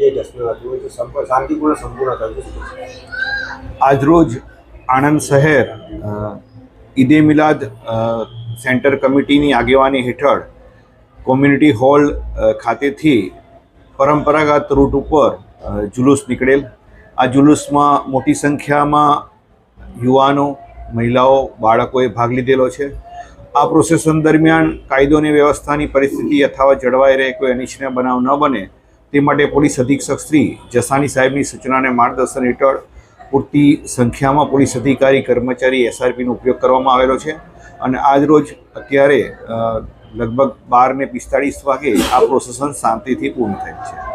વિજય કહેશો? આજરોજ આણંદ શહેર ઈદે મિલાદ સેન્ટર કમિટીની આગેવાની હેઠળ કોમ્યુનિટી હોલ ખાતેથી પરંપરાગત રૂટ ઉપર જુલુસ નીકળેલ. આ જુલુસમાં મોટી સંખ્યામાં યુવાનો, મહિલાઓ, બાળકોએ ભાગ લીધેલો છે. આ પ્રોસેસન દરમિયાન કાયદો અને વ્યવસ્થાની પરિસ્થિતિ યથાવત જળવાઈ રહે કોઈ અનિચ્છનીય બનાવ ન બને તે માટે પોલીસ અધિક્ષક શ્રી જસાની સાહેબની સૂચનાને માર્ગદર્શન હેઠળ પૂરતી સંખ્યામાં પોલીસ અધિકારી, કર્મચારી એસઆરપીનો ઉપયોગ કરવામાં આવેલો છે અને આજ રોજ અત્યારે લગભગ બાર ને પિસ્તાળીસ વાગે આ પ્રોસેસન શાંતિથી પૂર્ણ થયેલ છે.